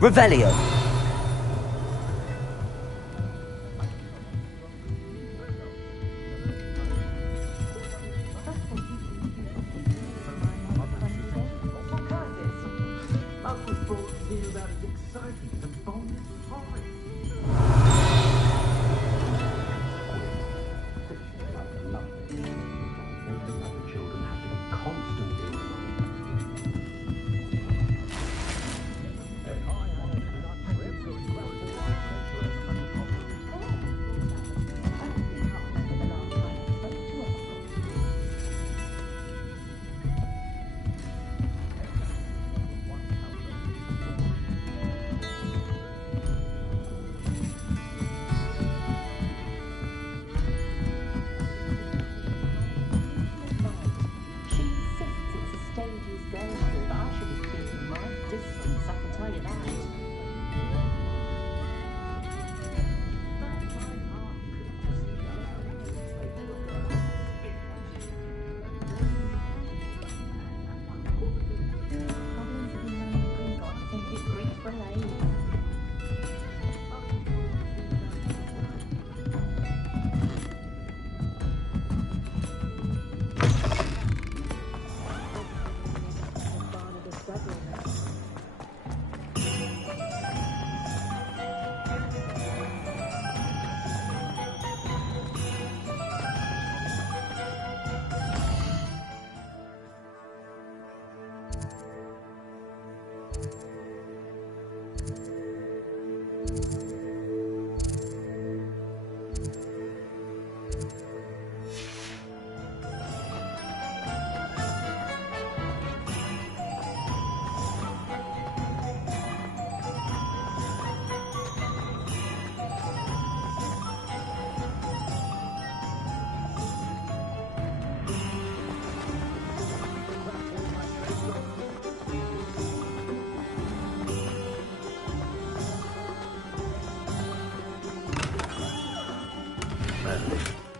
Revelio.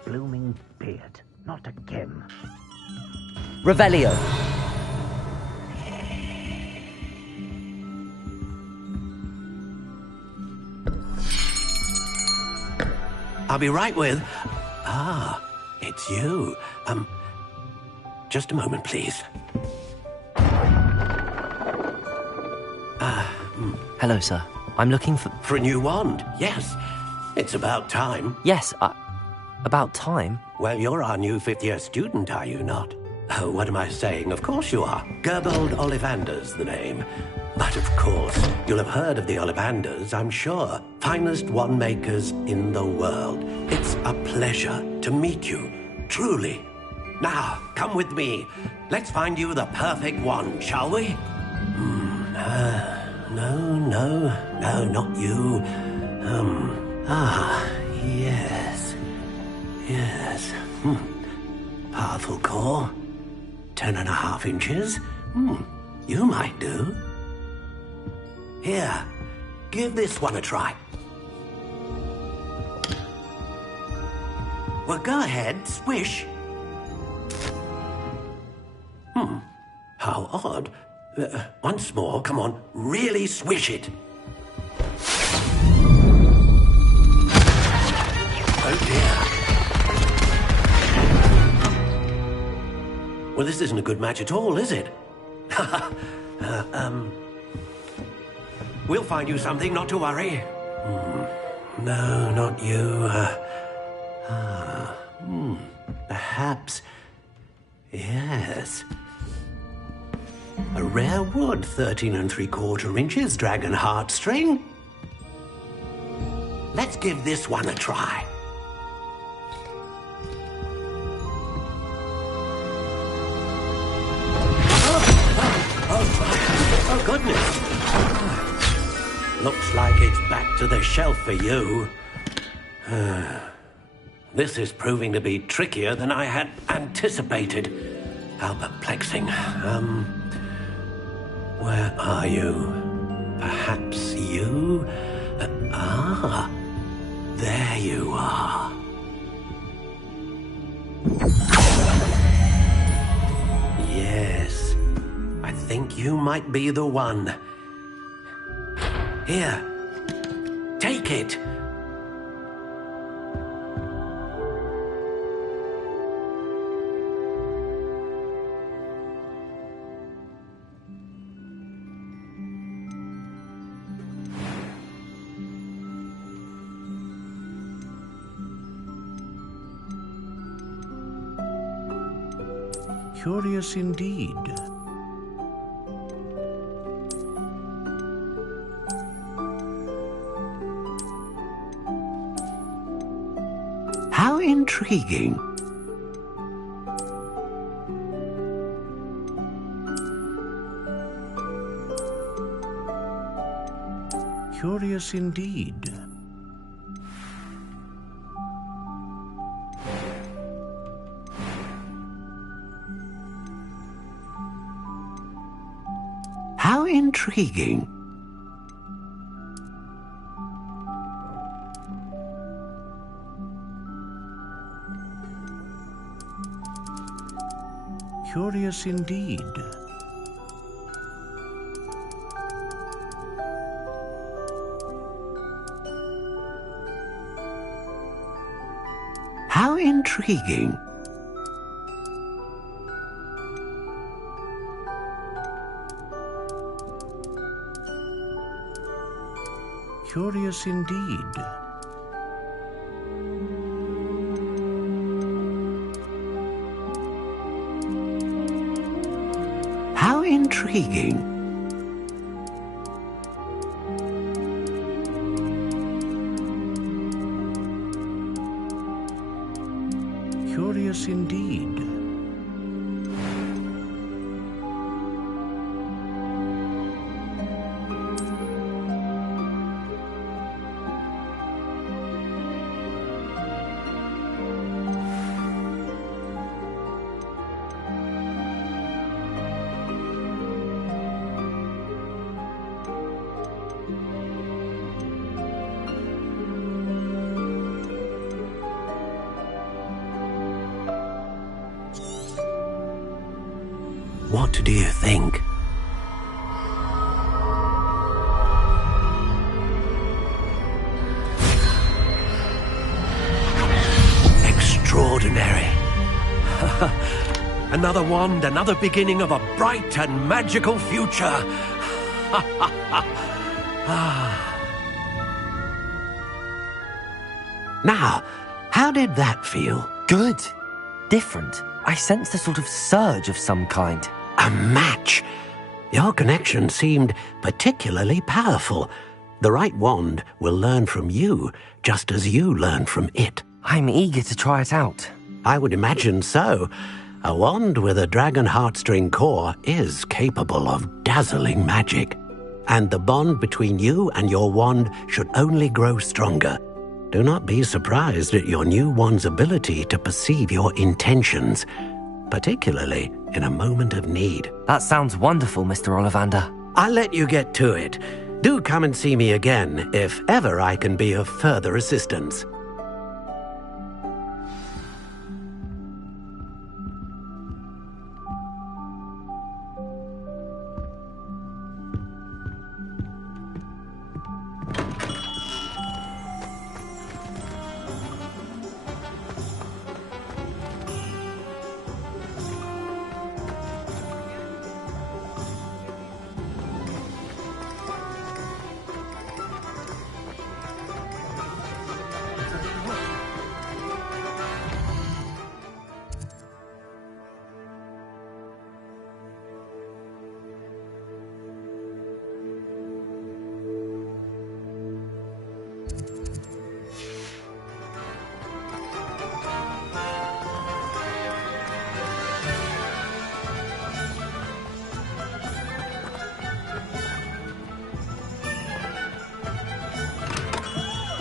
Blooming beard. Not again. Revelio. I'll be right with... Ah, it's you. Just a moment, please. Hello, sir. I'm looking for... For a new wand, yes. It's about time. Yes, about time? Well, you're our new fifth-year student, are you not? Oh, what am I saying? Of course you are. Gerbold Ollivander's the name. But of course, you'll have heard of the Ollivanders, I'm sure. Finest wand makers in the world. It's a pleasure to meet you, truly. Now, come with me. Let's find you the perfect wand, shall we? No, not you. Yes. Powerful core. 10.5 inches. You might do. Here, give this one a try. Well, go ahead, swish. How odd. Once more, come on, really swish it. Oh dear. Well, this isn't a good match at all, is it? We'll find you something, not to worry. No, not you. Perhaps. Yes. A rare wood, 13 3/4 inches, dragon heartstring. Let's give this one a try. Oh, goodness. Looks like it's back to the shelf for you. This is proving to be trickier than I had anticipated. How perplexing. Where are you? Perhaps you? There you are. Yes, I think you might be the one. Here. Take it. Curious indeed. How intriguing. Curious indeed. How intriguing. Curious indeed. How intriguing. Curious indeed. How intriguing. Curious indeed. What do you think? Extraordinary. Another wand, another beginning of a bright and magical future. Now, how did that feel? Good. Different. I sensed a sort of surge of some kind. A match. Your connection seemed particularly powerful. The right wand will learn from you, just as you learn from it. I'm eager to try it out. I would imagine so. A wand with a dragon heartstring core is capable of dazzling magic. And the bond between you and your wand should only grow stronger. Do not be surprised at your new wand's ability to perceive your intentions, particularly in a moment of need. That sounds wonderful, Mr. Ollivander. I'll let you get to it. Do come and see me again if ever I can be of further assistance.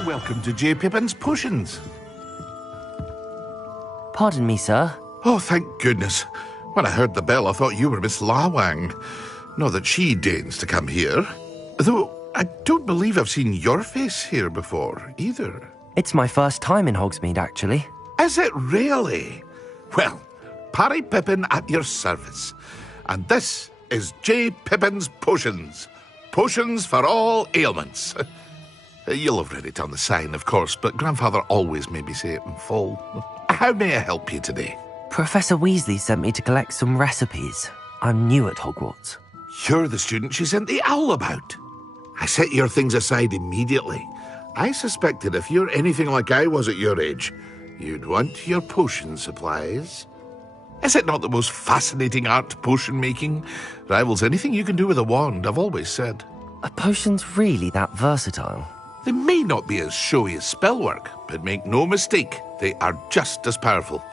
Welcome to J. Pippin's Potions. Pardon me, sir. Oh, thank goodness. When I heard the bell, I thought you were Miss Lawang. Not that she deigns to come here. Though I don't believe I've seen your face here before, either. It's my first time in Hogsmeade, actually. Is it really? Well, Parry Pippin at your service. And this is J. Pippin's Potions. Potions for all ailments. You'll have read it on the sign, of course, but Grandfather always made me say it in full. How may I help you today? Professor Weasley sent me to collect some recipes. I'm new at Hogwarts. You're the student she sent the owl about. I set your things aside immediately. I suspected if you're anything like I was at your age, you'd want your potion supplies. Is it not the most fascinating art, potion making? Rivals anything you can do with a wand, I've always said. Are potions really that versatile? They may not be as showy as spellwork, but make no mistake, they are just as powerful.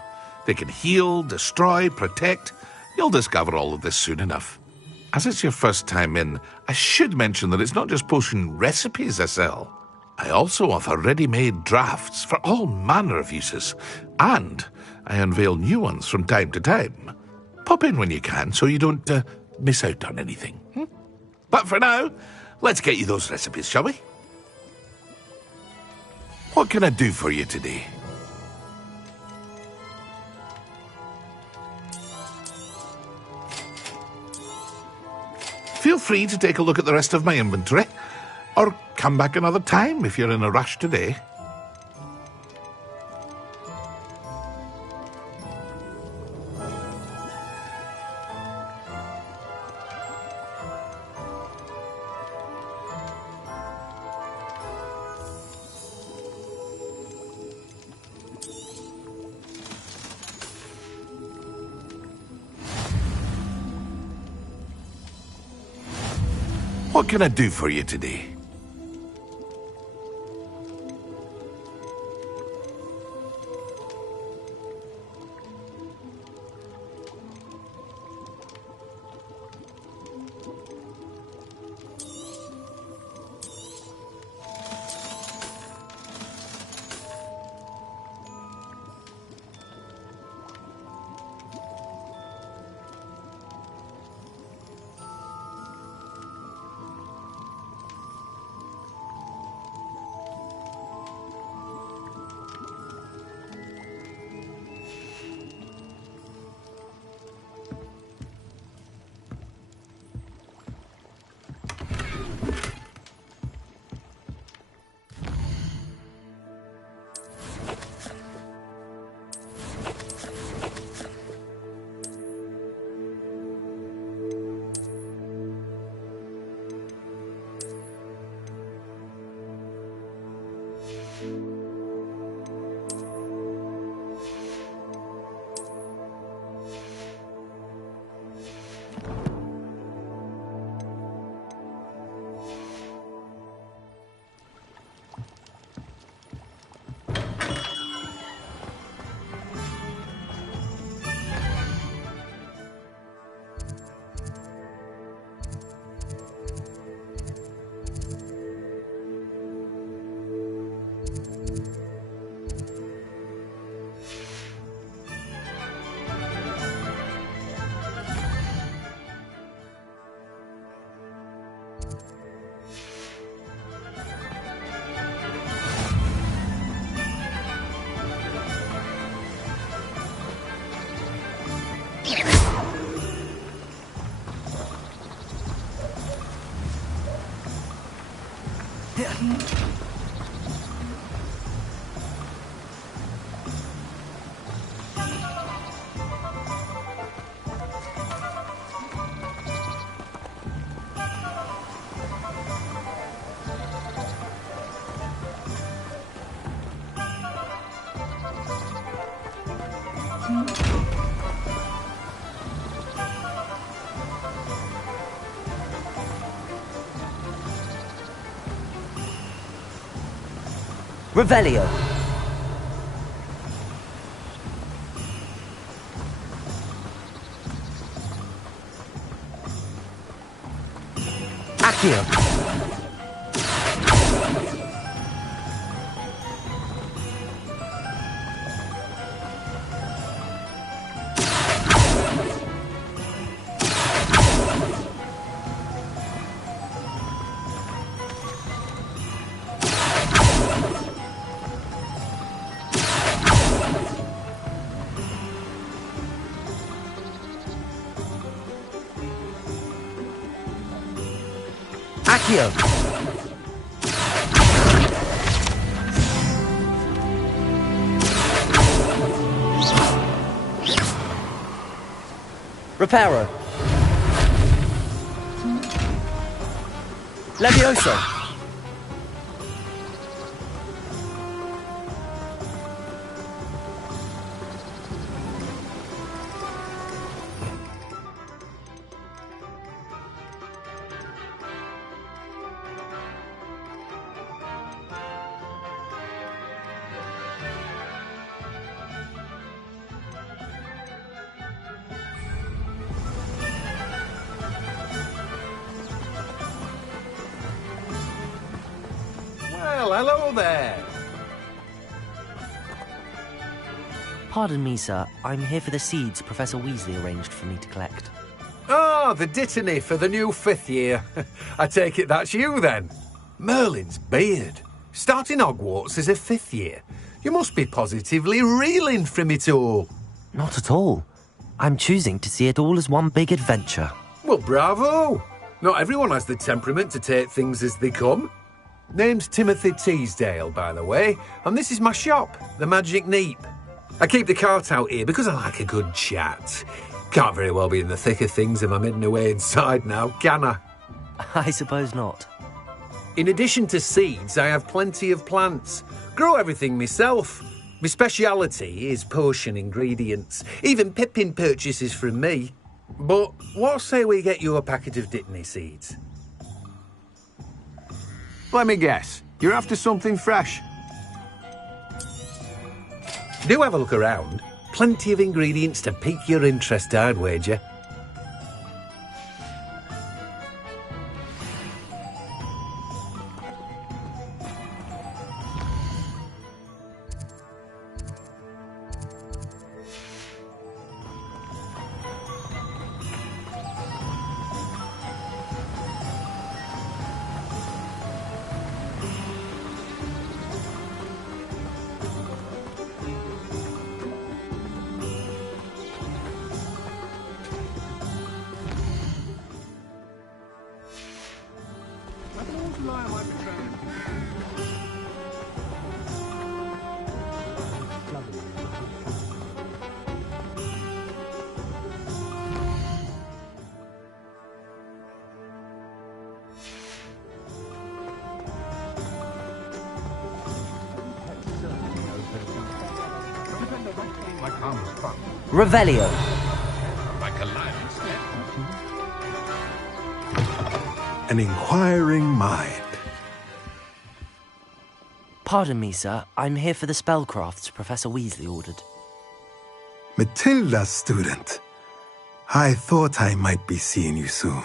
They can heal, destroy, protect. You'll discover all of this soon enough. As it's your first time in, I should mention that it's not just potion recipes I sell. I also offer ready-made drafts for all manner of uses, and I unveil new ones from time to time. Pop in when you can so you don't miss out on anything. But for now, let's get you those recipes, shall we? What can I do for you today? Feel free to take a look at the rest of my inventory, or come back another time if you're in a rush today. What can I do for you today? Revelio. Accio. Accio! Reparo! Levioso! Well, hello there. Pardon me, sir. I'm here for the seeds Professor Weasley arranged for me to collect. Oh, the dittany for the new 5th year. I take it that's you, then. Merlin's beard. Starting Hogwarts as a 5th year. You must be positively reeling from it all. Not at all. I'm choosing to see it all as one big adventure. Well, bravo. Not everyone has the temperament to take things as they come. Name's Timothy Teasdale, by the way, and this is my shop, the Magic Neep. I keep the cart out here because I like a good chat. Can't very well be in the thick of things if I'm hidden away inside now, can I? I suppose not. In addition to seeds, I have plenty of plants. Grow everything myself. My speciality is potion ingredients. Even Pippin purchases from me. But what say we get you a packet of Dittany seeds? Let me guess. You're after something fresh. Do have a look around. Plenty of ingredients to pique your interest, I'd wager. Revelio. An inquiring mind. Pardon me, sir. I'm here for the spellcrafts Professor Weasley ordered. Matilda's student. I thought I might be seeing you soon.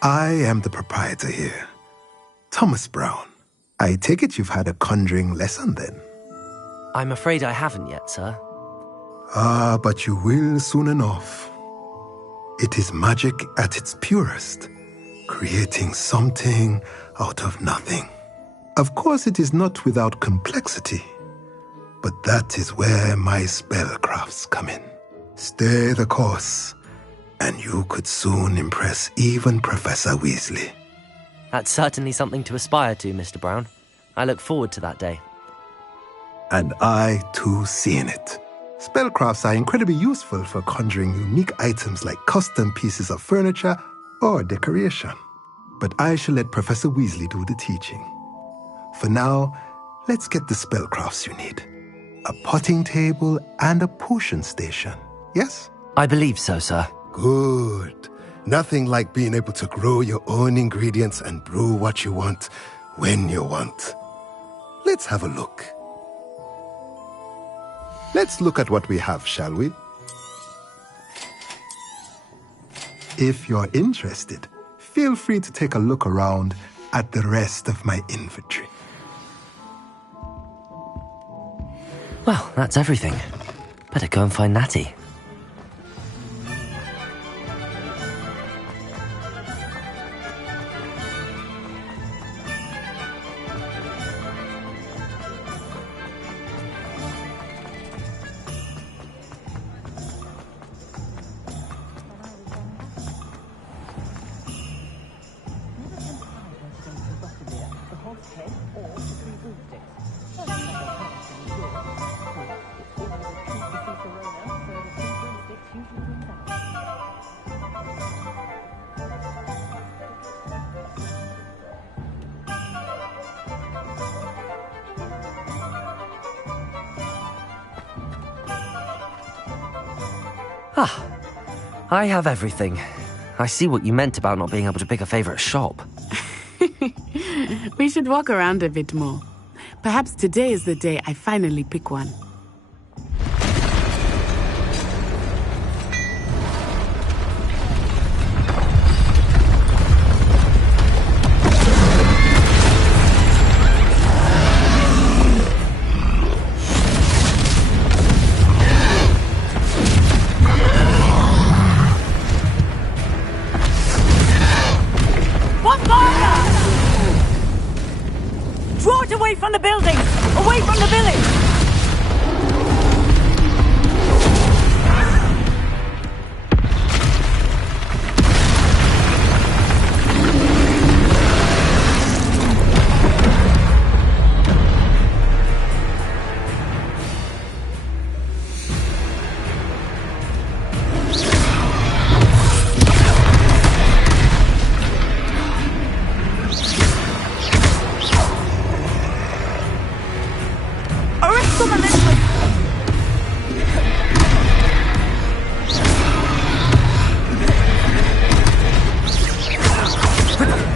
I am the proprietor here, Thomas Brown. I take it you've had a conjuring lesson then? I'm afraid I haven't yet, sir. Ah, but you will soon enough. It is magic at its purest, creating something out of nothing. Of course, it is not without complexity, but that is where my spellcrafts come in. Stay the course, and you could soon impress even Professor Weasley. That's certainly something to aspire to, Mr. Brown. I look forward to that day. And I, too, seeing it. Spellcrafts are incredibly useful for conjuring unique items like custom pieces of furniture or decoration. But I shall let Professor Weasley do the teaching. For now, let's get the spellcrafts you need. A potting table and a potion station, yes? I believe so, sir. Good. Nothing like being able to grow your own ingredients and brew what you want when you want. Let's have a look. Let's look at what we have, shall we? If you're interested, feel free to take a look around at the rest of my inventory. Well, that's everything. Better go and find Natty. I have everything. I see what you meant about not being able to pick a favorite shop. We should walk around a bit more. Perhaps today is the day I finally pick one. Draw it away from the building! Away from the village!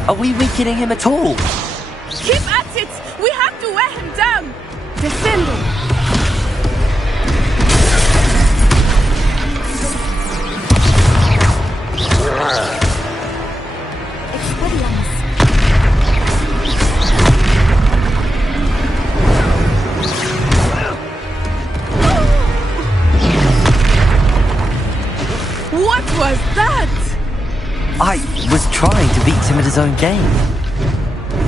Are we weakening him at all? Keep at it! We have to wear him down! Descendo! What was that? I was trying to beat him at his own game.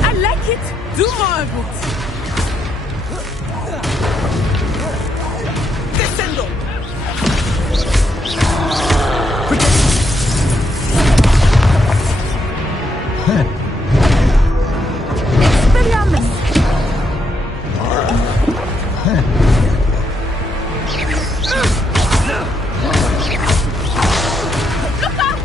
I like it. Do more of it. Descendo. Expelliarmus. Look out!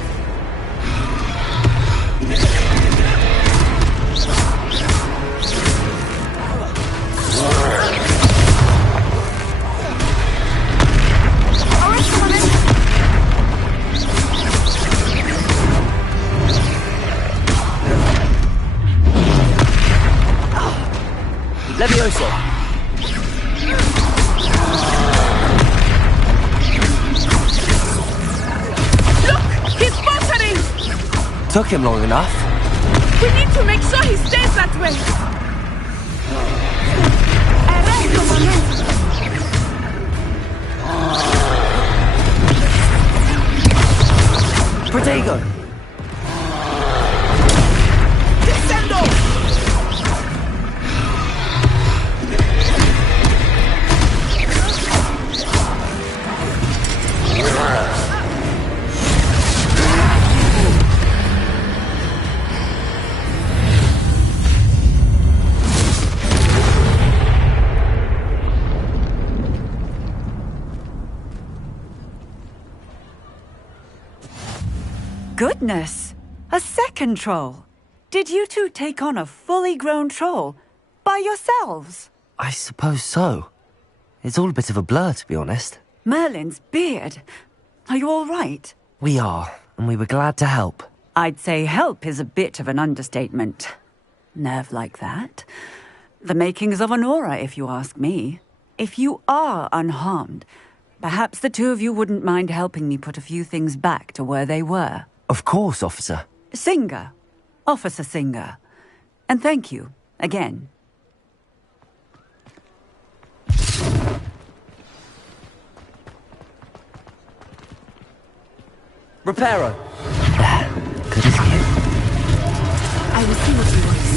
Levioso. Look! He's faltering! Took him long enough. We need to make sure he stays that way. Arresto momento. Protego. Descendo! Goodness! A second troll! Did you two take on a fully grown troll? By yourselves? I suppose so. It's all a bit of a blur, to be honest. Merlin's beard. Are you all right? We are, and we were glad to help. I'd say help is a bit of an understatement. Nerve like that. The makings of an aura, if you ask me. If you are unharmed, perhaps the two of you wouldn't mind helping me put a few things back to where they were. Of course, officer. Singer. Officer Singer. And thank you, again. Reparo. Good as new. I will see what you want to do.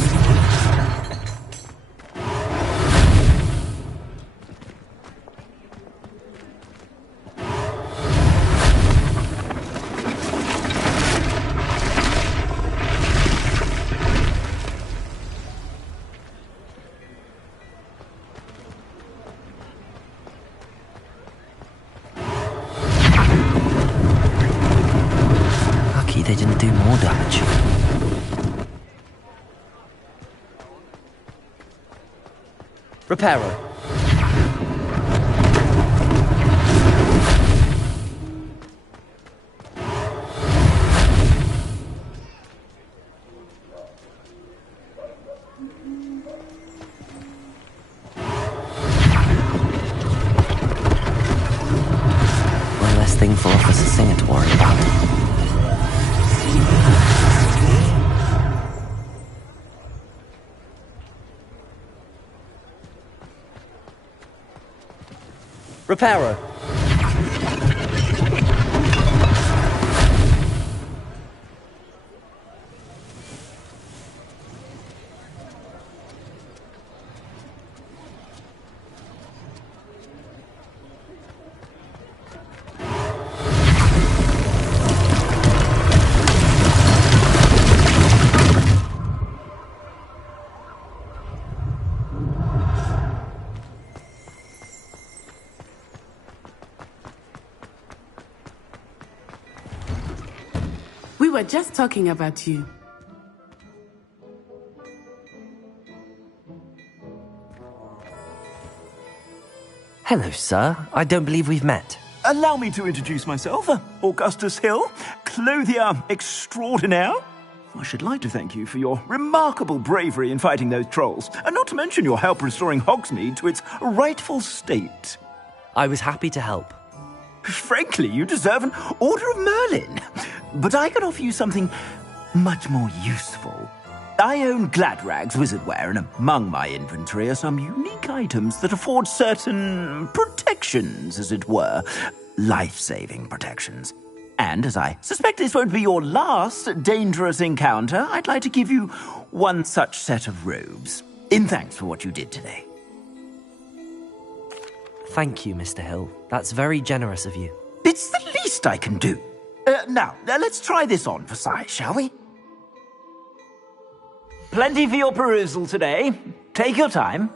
They didn't do more damage. Reparo. thing for Officer Singer to worry about. Reparo. We were just talking about you. Hello, sir. I don't believe we've met. Allow me to introduce myself, Augustus Hill, clothier extraordinaire. I should like to thank you for your remarkable bravery in fighting those trolls, and not to mention your help restoring Hogsmeade to its rightful state. I was happy to help. Frankly, you deserve an Order of Merlin. But I can offer you something much more useful. I own Gladrag's wizardware, and among my inventory are some unique items that afford certain protections, as it were. Life-saving protections. And as I suspect this won't be your last dangerous encounter, I'd like to give you one such set of robes, in thanks for what you did today. Thank you, Mr. Hill. That's very generous of you. It's the least I can do. Now, let's try this on for size, shall we? Plenty for your perusal today. Take your time.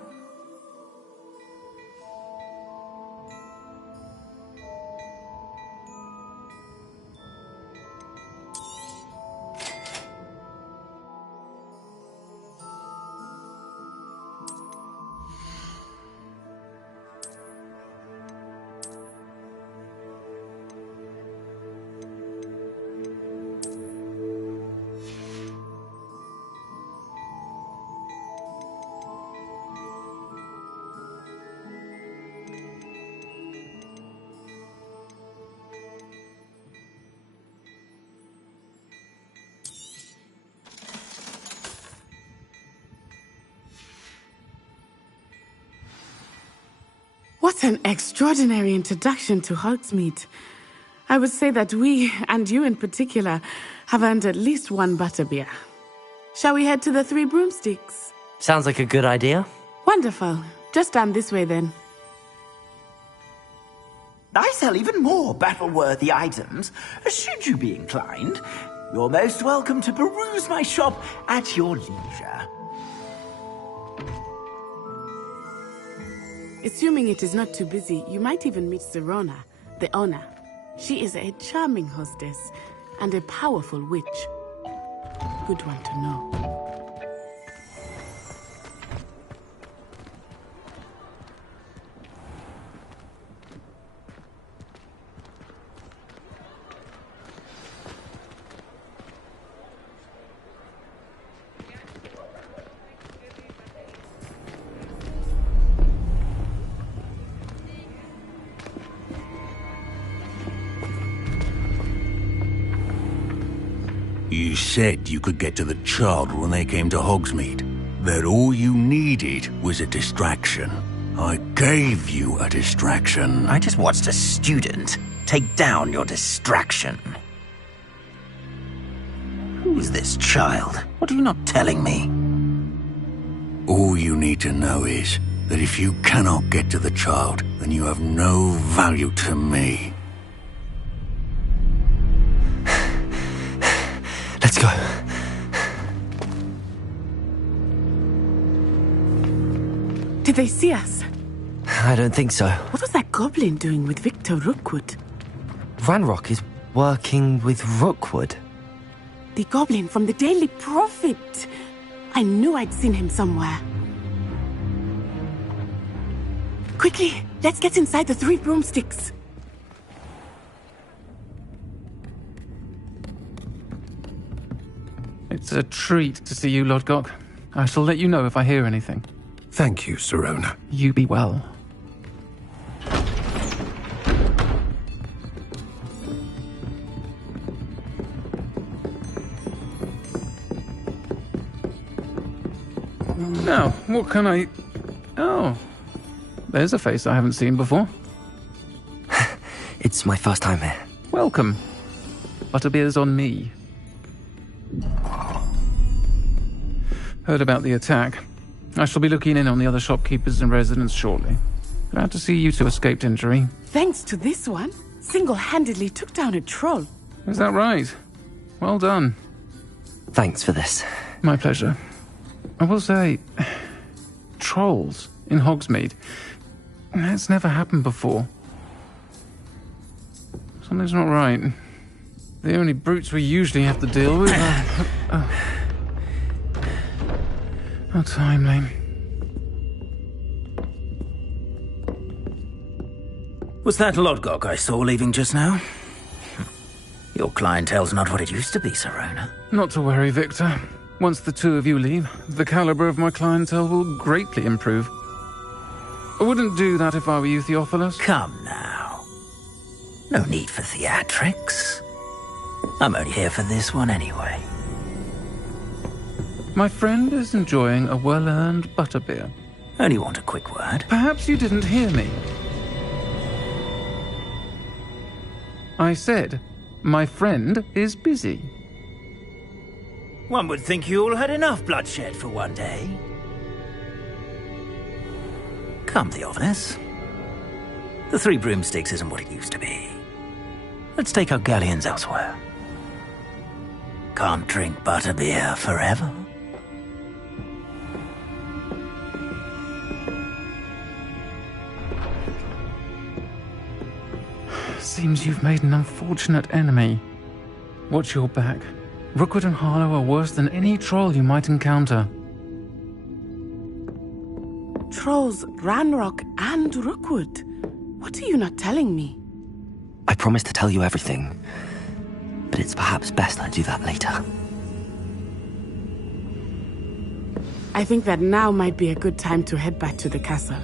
What an extraordinary introduction to Hogsmeade. I would say that we, and you in particular, have earned at least one butterbeer. Shall we head to the Three Broomsticks? Sounds like a good idea. Wonderful. Just down this way then. I sell even more battle-worthy items, should you be inclined. You're most welcome to peruse my shop at your leisure. Assuming it is not too busy, you might even meet Serona, the owner. She is a charming hostess and a powerful witch. Good one to know. You said you could get to the child when they came to Hogsmeade. That all you needed was a distraction. I gave you a distraction. I just watched a student take down your distraction. Who is this child? What are you not telling me? All you need to know is that if you cannot get to the child, then you have no value to me. Let's go. Did they see us? I don't think so. What was that goblin doing with Victor Rookwood? Ranrock is working with Rookwood. The goblin from the Daily Prophet. I knew I'd seen him somewhere. Quickly, let's get inside the Three Broomsticks. It's a treat to see you, Lodgok. I shall let you know if I hear anything. Thank you, Serona. You be well. Now, what can I... Oh, there's a face I haven't seen before. It's my first time here. Welcome. Butterbeer's on me. Heard about the attack. I shall be looking in on the other shopkeepers and residents shortly. Glad to see you two escaped injury. Thanks to this one, single-handedly took down a troll. Is that right? Well done. Thanks for this. My pleasure. I will say, trolls in Hogsmeade. That's never happened before. Something's not right. The only brutes we usually have to deal with are... How timely. Was that Lodgok I saw leaving just now? Your clientele's not what it used to be, Serona. Not to worry, Victor. Once the two of you leave, the caliber of my clientele will greatly improve. I wouldn't do that if I were you, Theophilus. Come now. No need for theatrics. I'm only here for this one anyway. My friend is enjoying a well-earned butterbeer. Only want a quick word. Perhaps you didn't hear me. I said, my friend is busy. One would think you all had enough bloodshed for one day. Come, Theophilus. The Three Broomsticks isn't what it used to be. Let's take our galleons elsewhere. Can't drink butterbeer forever. Seems you've made an unfortunate enemy. Watch your back. Rookwood and Harlow are worse than any troll you might encounter. Trolls, Ranrock, and Rookwood. What are you not telling me? I promised to tell you everything, but it's perhaps best I do that later. I think that now might be a good time to head back to the castle.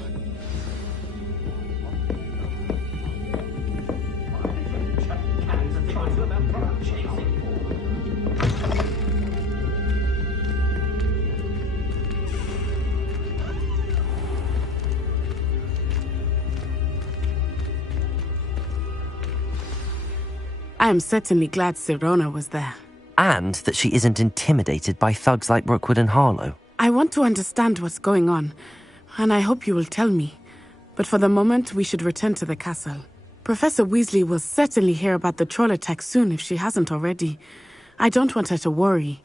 I am certainly glad Serona was there. And that she isn't intimidated by thugs like Rookwood and Harlow. I want to understand what's going on, and I hope you will tell me. But for the moment, we should return to the castle. Professor Weasley will certainly hear about the troll attack soon if she hasn't already. I don't want her to worry.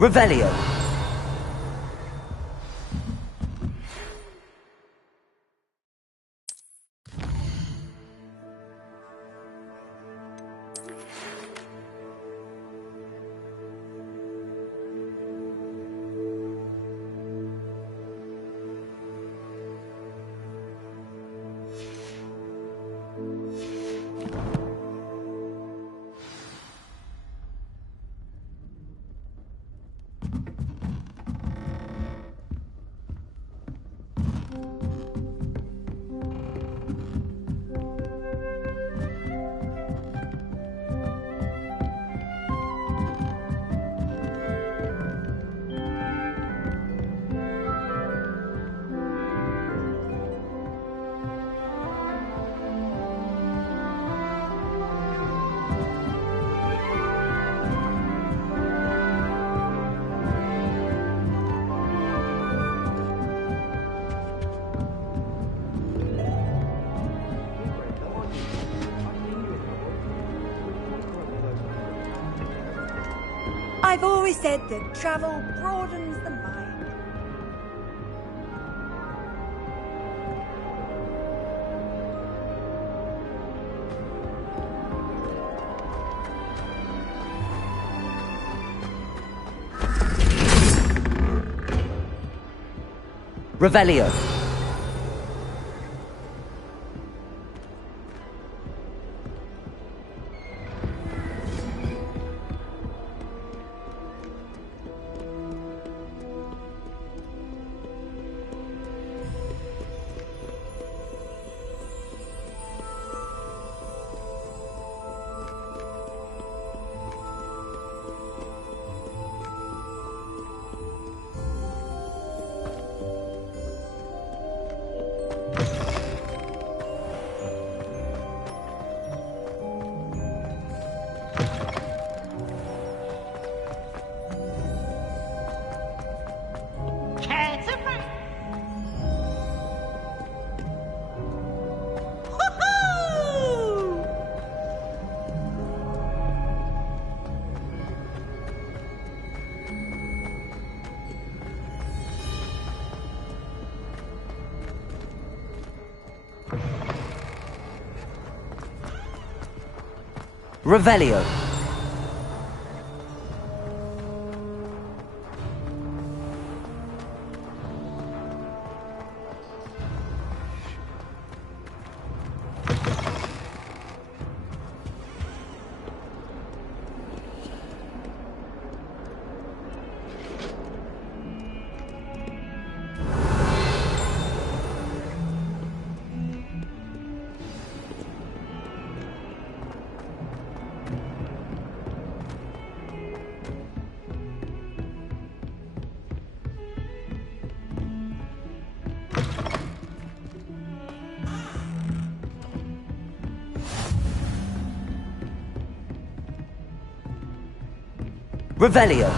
Revelio! I've always said that travel broadens the mind. Revelio. Revelio. Revelio.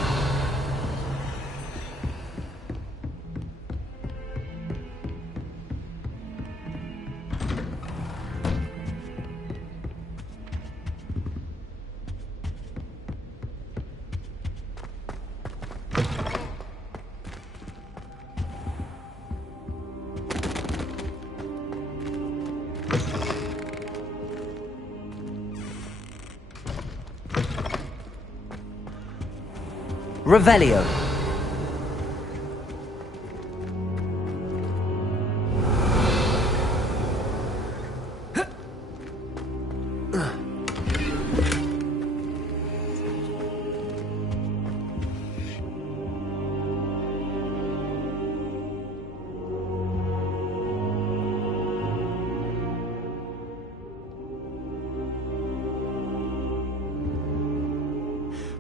Revelio.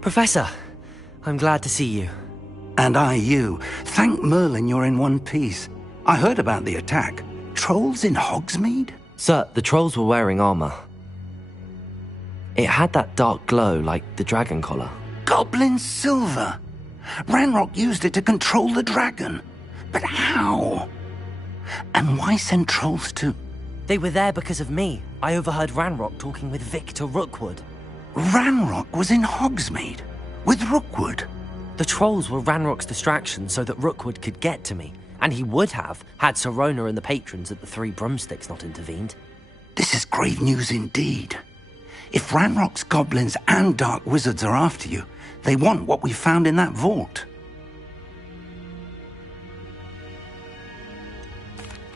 Professor, I'm glad to see you. And I you. Thank Merlin you're in one piece. I heard about the attack. Trolls in Hogsmeade? Sir, the trolls were wearing armor. It had that dark glow like the dragon collar. Goblin silver! Ranrock used it to control the dragon. But how? And why send trolls to... They were there because of me. I overheard Ranrock talking with Victor Rookwood. Ranrock was in Hogsmeade? With Rookwood? The trolls were Ranrock's distraction so that Rookwood could get to me. And he would have, had Sirona and the patrons at the Three Broomsticks not intervened. This is grave news indeed. If Ranrock's goblins and dark wizards are after you, they want what we found in that vault.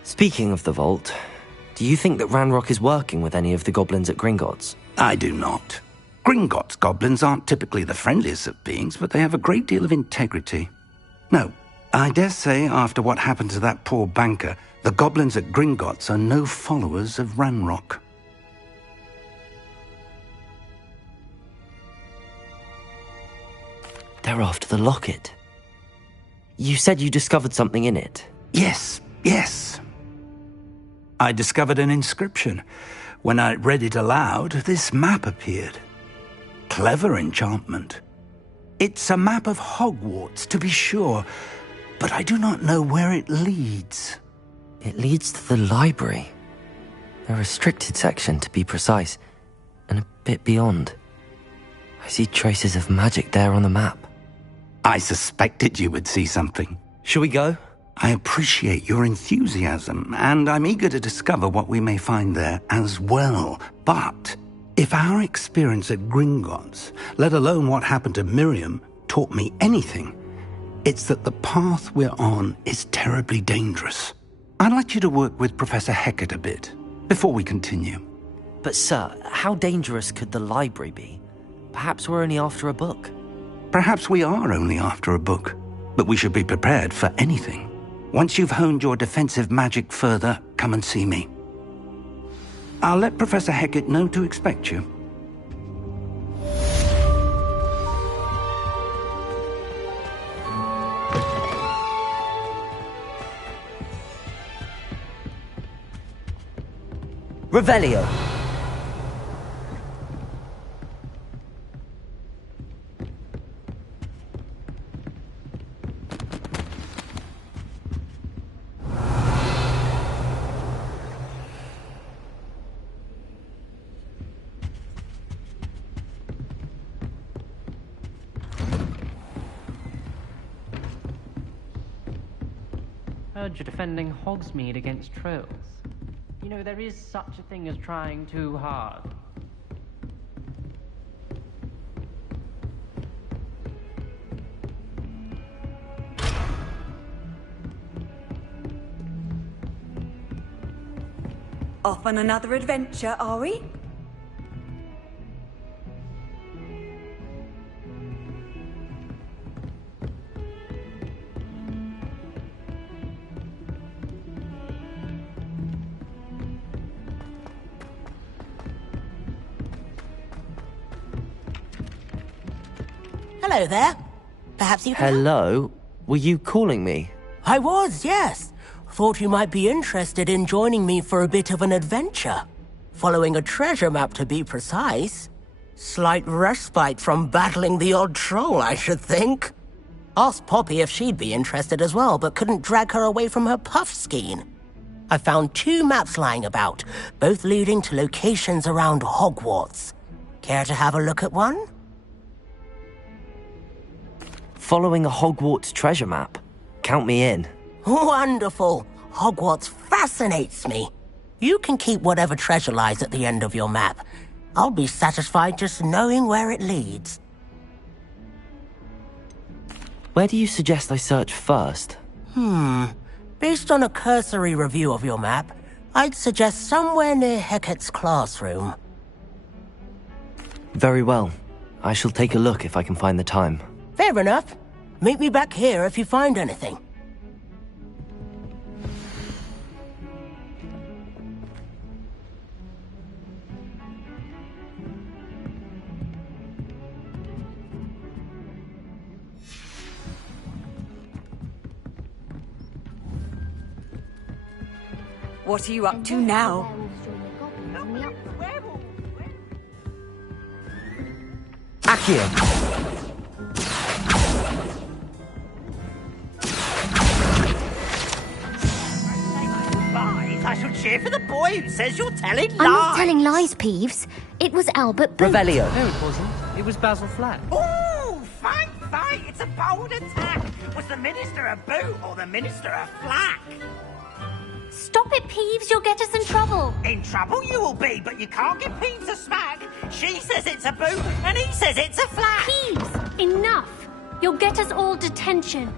Speaking of the vault, do you think that Ranrock is working with any of the goblins at Gringotts? I do not. Gringotts goblins aren't typically the friendliest of beings, but they have a great deal of integrity. No, I dare say after what happened to that poor banker, the goblins at Gringotts are no followers of Ranrock. They're after the locket. You said you discovered something in it. Yes. I discovered an inscription. When I read it aloud, this map appeared. Clever enchantment. It's a map of Hogwarts, to be sure, but I do not know where it leads. It leads to the library. A restricted section, to be precise, and a bit beyond. I see traces of magic there on the map. I suspected you would see something. Shall we go? I appreciate your enthusiasm, and I'm eager to discover what we may find there as well. But if our experience at Gringotts, let alone what happened to Miriam, taught me anything, it's that the path we're on is terribly dangerous. I'd like you to work with Professor Hecat a bit before we continue. But sir, how dangerous could the library be? Perhaps we're only after a book. Perhaps we are only after a book, but we should be prepared for anything. Once you've honed your defensive magic further, come and see me. I'll let Professor Hecat know to expect you. Revelio. Heard you're defending Hogsmeade against trolls. You know, there is such a thing as trying too hard. Off on another adventure, are we? Hello there. Perhaps you can... Hello? Were you calling me? I was, yes. Thought you might be interested in joining me for a bit of an adventure. Following a treasure map, to be precise. Slight respite from battling the odd troll, I should think. Asked Poppy if she'd be interested as well, but couldn't drag her away from her puff skein. I found 2 maps lying about, both leading to locations around Hogwarts. Care to have a look at one? Following a Hogwarts treasure map. Count me in. Wonderful. Hogwarts fascinates me. You can keep whatever treasure lies at the end of your map. I'll be satisfied just knowing where it leads. Where do you suggest I search first? Based on a cursory review of your map, I'd suggest somewhere near Hecat's classroom. Very well. I shall take a look if I can find the time. Fair enough. Meet me back here if you find anything. What are you up to now? Accio! I shall cheer for the boy who says you're telling lies. I'm not telling lies, Peeves. It was Albert Boot. Revelio. No, it wasn't. It was Basil Flack. Ooh, fight! It's a bold attack. Was the Minister a boot or the Minister a flack? Stop it, Peeves. You'll get us in trouble. In trouble you will be, but you can't give Peeves a smack. She says it's a boot and he says it's a flack. Peeves, enough. You'll get us all detention.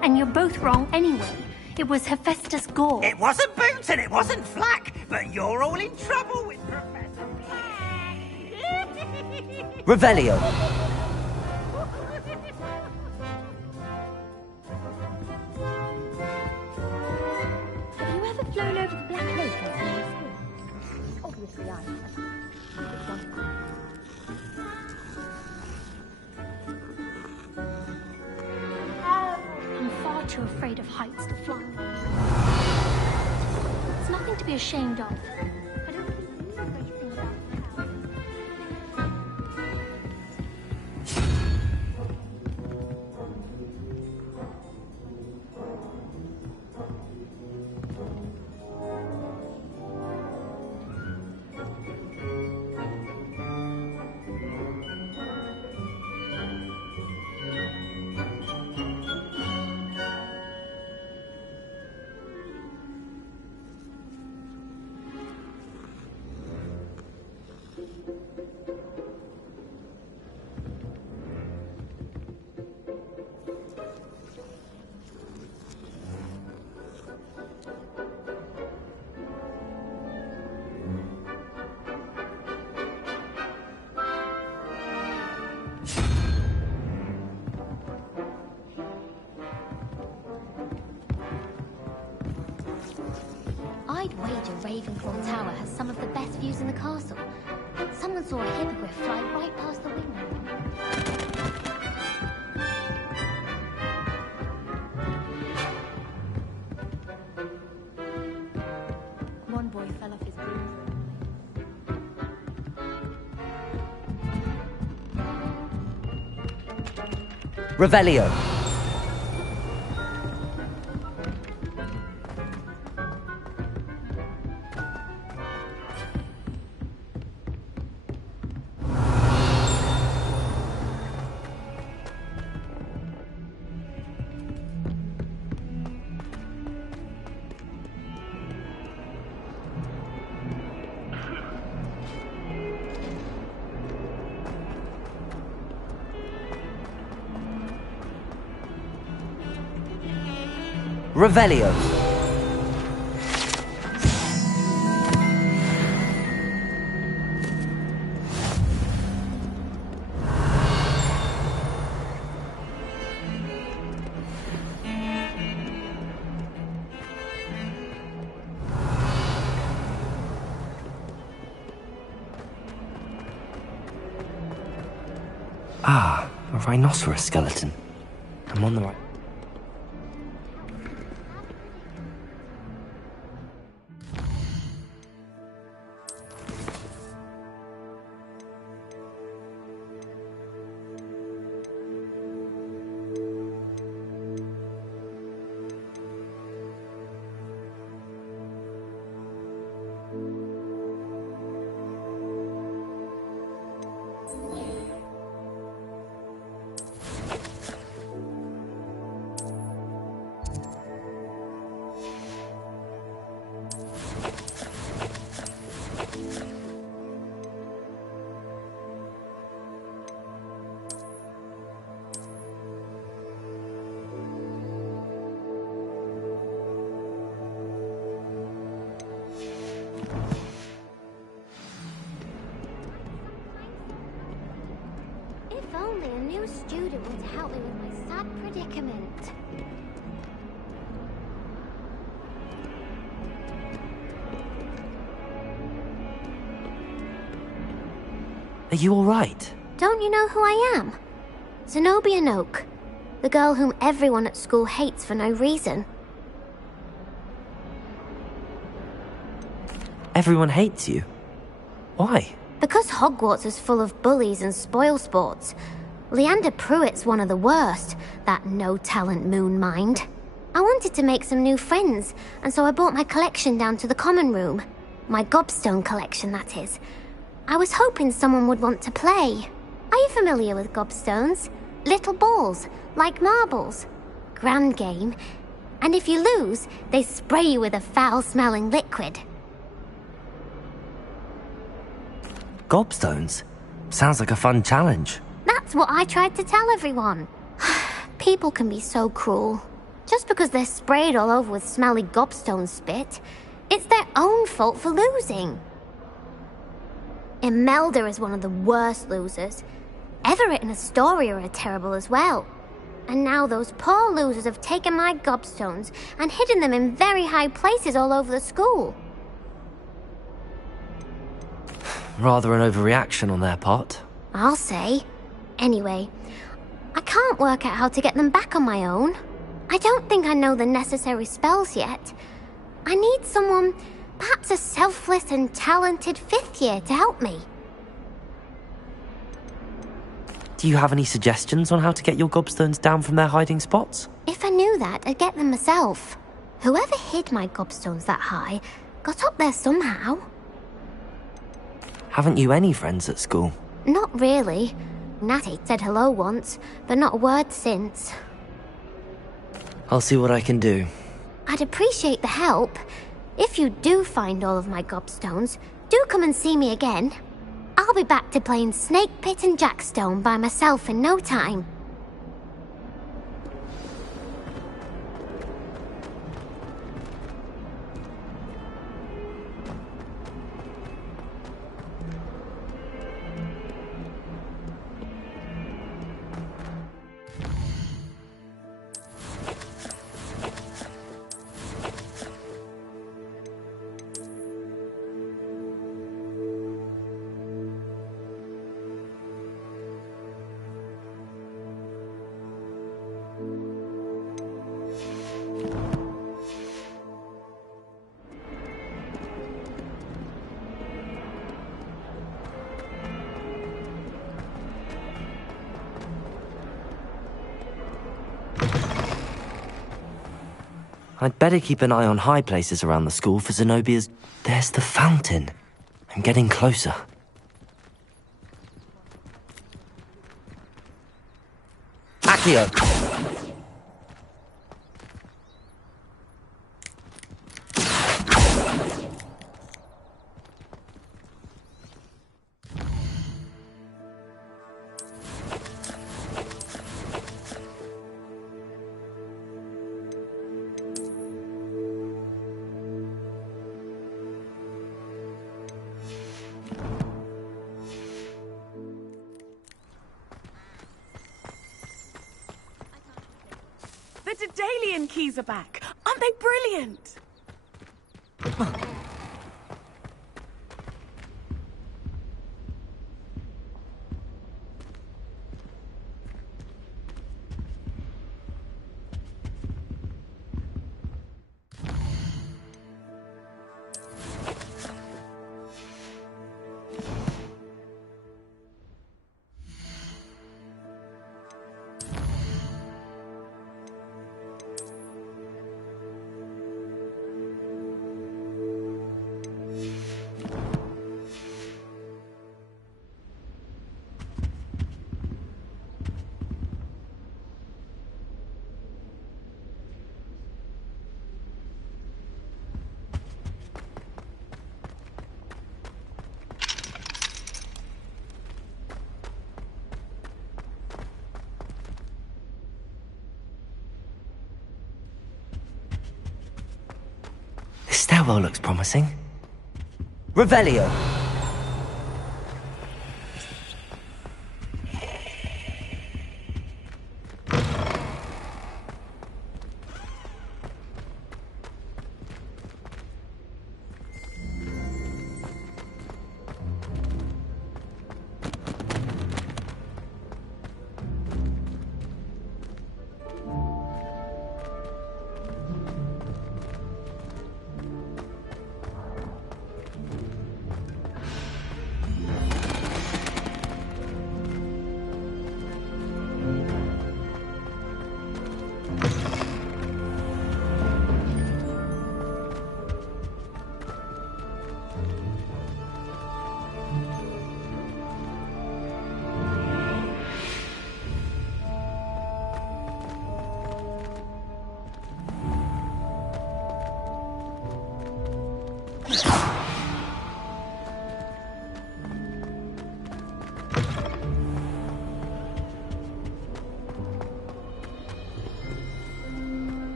And you're both wrong anyway. It was Hephaestus Gore. It wasn't boot and it wasn't flack, but you're all in trouble with Professor Flack. Revelio. Have you ever flown over the Black Lake and seen the school? Obviously, I have. I'm far too afraid of heights to fly. It's nothing to be ashamed of. I don't think you know anything about the house. I'd wager Ravenclaw Tower has some of the best views in the castle. Someone saw a hippogriff fly right past the window. One boy fell off his broom. Revelio. Revelio. Ah, a rhinoceros skeleton. I'm on the right. If only a new student were to help me with my sad predicament. Are you alright? Don't you know who I am? Zenobia Noak, the girl whom everyone at school hates for no reason. Everyone hates you. Why? Because Hogwarts is full of bullies and spoilsports. Leander Pruitt's one of the worst, that no-talent moon mind. I wanted to make some new friends, and so I brought my collection down to the common room. My gobstone collection, that is. I was hoping someone would want to play. Are you familiar with gobstones? Little balls, like marbles. Grand game. And if you lose, they spray you with a foul-smelling liquid. Gobstones? Sounds like a fun challenge. That's what I tried to tell everyone. People can be so cruel. Just because they're sprayed all over with smelly gobstone spit, it's their own fault for losing. Imelda is one of the worst losers. Everett and Astoria are terrible as well. And now those poor losers have taken my gobstones and hidden them in very high places all over the school. Rather an overreaction on their part. I'll say. Anyway, I can't work out how to get them back on my own. I don't think I know the necessary spells yet. I need someone, perhaps a selfless and talented 5th year to help me. Do you have any suggestions on how to get your gobstones down from their hiding spots? If I knew that, I'd get them myself. Whoever hid my gobstones that high got up there somehow. Haven't you any friends at school? Not really. Natty said hello once, but not a word since. I'll see what I can do. I'd appreciate the help. If you do find all of my gobstones, do come and see me again. I'll be back to playing Snake Pit and Jackstone by myself in no time. I'd better keep an eye on high places around the school for Zenobia's... There's the fountain. I'm getting closer. Accio! The Daedalian keys are back. Aren't they brilliant? This stairwell looks promising. Revelio!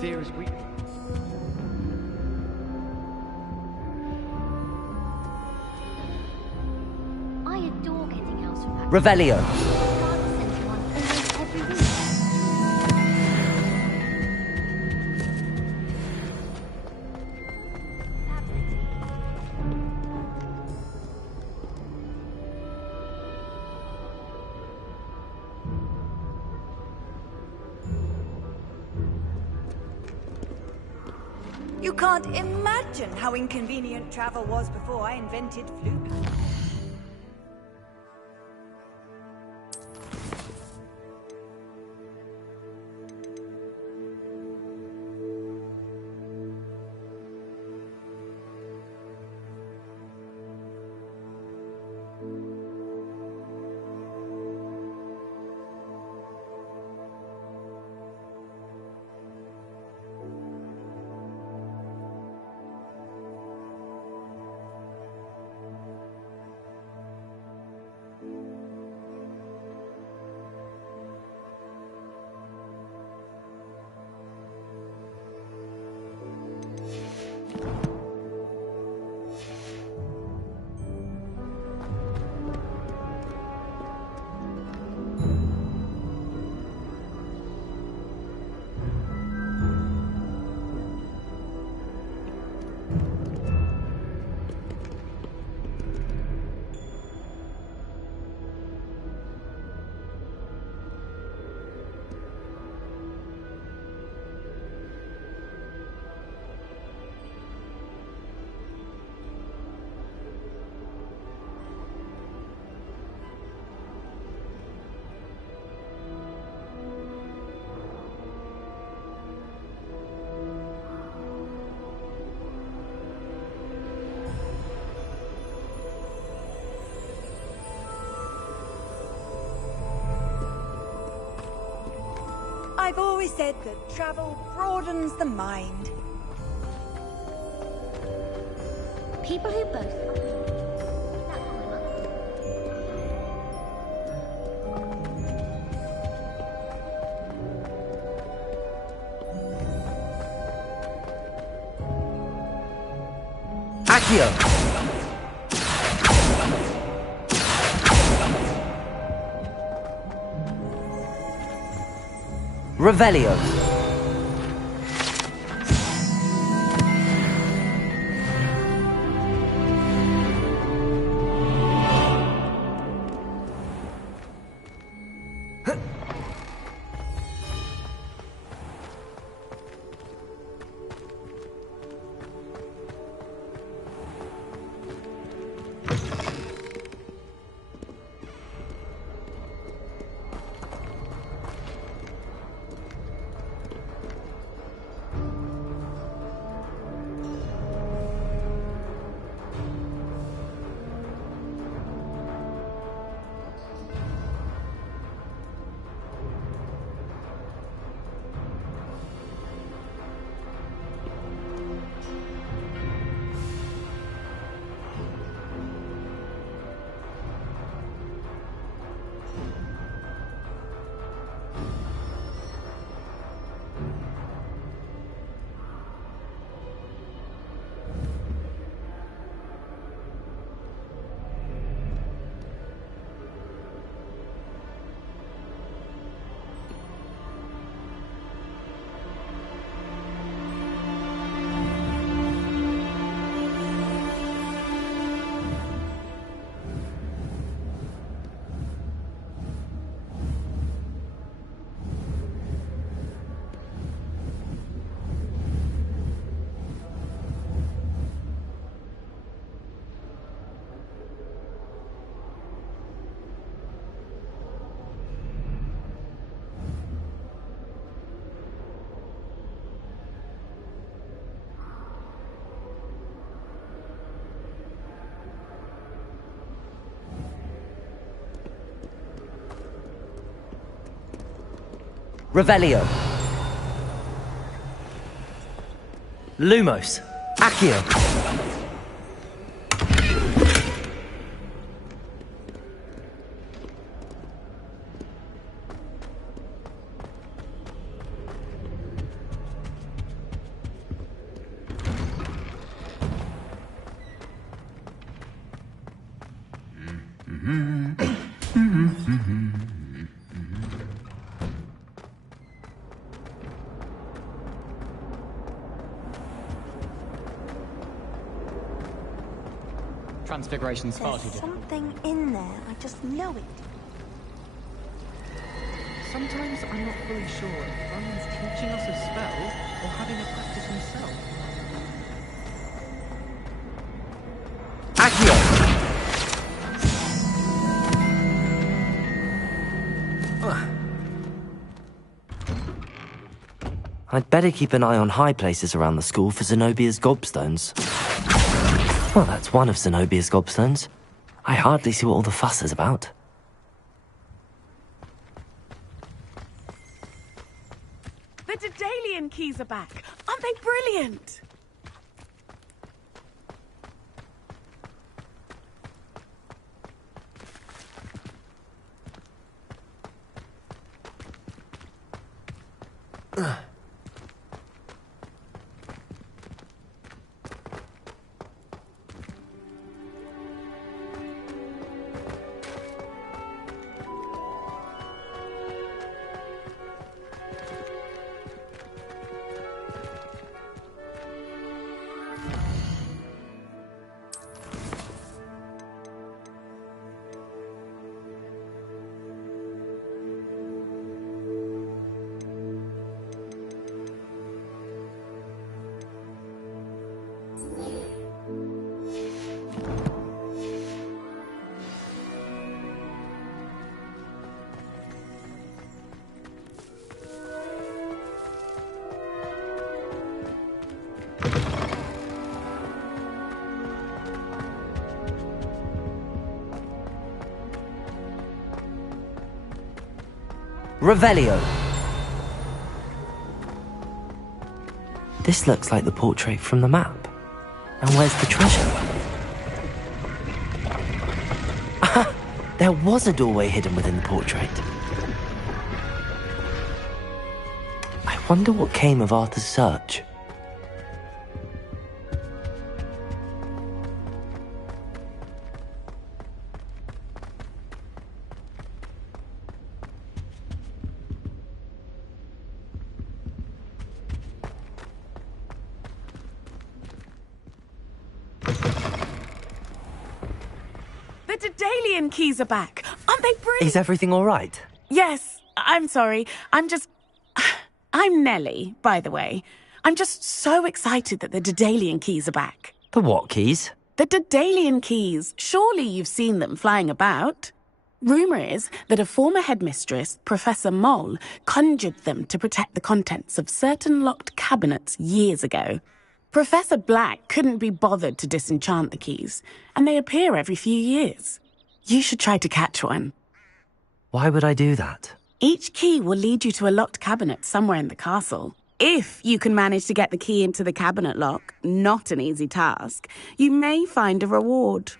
Fear is weak. I adore getting else from that. Revelio! You can't imagine how inconvenient travel was before I invented flu pads. I've always said that travel broadens the mind. People who both... Accio! Revelio. Revelio. Lumos. Accio. Transfiguration's far too There's difficult. something in there. I just know it. Sometimes I'm not fully sure if Ron's teaching us a spell or having a practice himself. I'd better keep an eye on high places around the school for Zenobia's gobstones. Well, that's one of Zenobia's gobstones. I hardly see what all the fuss is about. The Daedalian keys are back. Aren't they brilliant? Revelio. This looks like the portrait from the map. And where's the treasure? Aha! There was a doorway hidden within the portrait. I wonder what came of Arthur's search. The Daedalian keys are back. Aren't they brilliant? Is everything all right? Yes, I'm sorry. I'm Nellie, by the way. I'm just so excited that the Daedalian keys are back. The what keys? The Daedalian keys. Surely you've seen them flying about. Rumour is that a former headmistress, Professor Moll, conjured them to protect the contents of certain locked cabinets years ago. Professor Black couldn't be bothered to disenchant the keys, and they appear every few years. You should try to catch one. Why would I do that? Each key will lead you to a locked cabinet somewhere in the castle. If you can manage to get the key into the cabinet lock, not an easy task, you may find a reward.